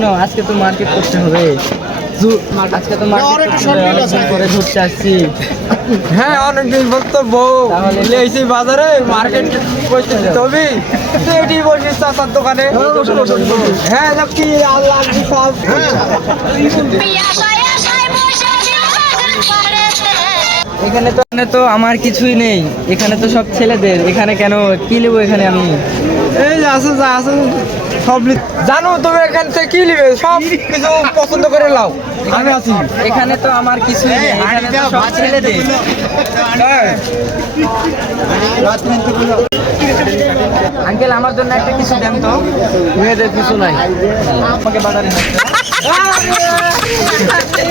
শোনো, আজকে তো মার্কেট করতে হবে। আজকে তো মার্কেট করে ঘুরতে আসছি। হ্যাঁ অনেকদিন পর তো বউ এসে বাজারে মার্কেট করতে দিতে হবে। এটি বসিস চাচার দোকানে। হ্যাঁ কি আল্লাহ সব এখানে তো আমার কিছুই নেই, এখানে তো সব ছেলেদের। এখানে কেন, কি নেবো এখানে আমি? এই যে আছে যা আছে সব জানো তুমি এখান থেকে কি নিবে সব কিছু পছন্দ করে লাও। আমি আছি এখানে তো আমার কিছুই নেই, এখানে তো সব ছেলেদের। আঙ্কেল আমার জন্য একটা কিছু দেন তো। মেয়েদের কিছু নাই। আমাকে বাজারে হাঁটতে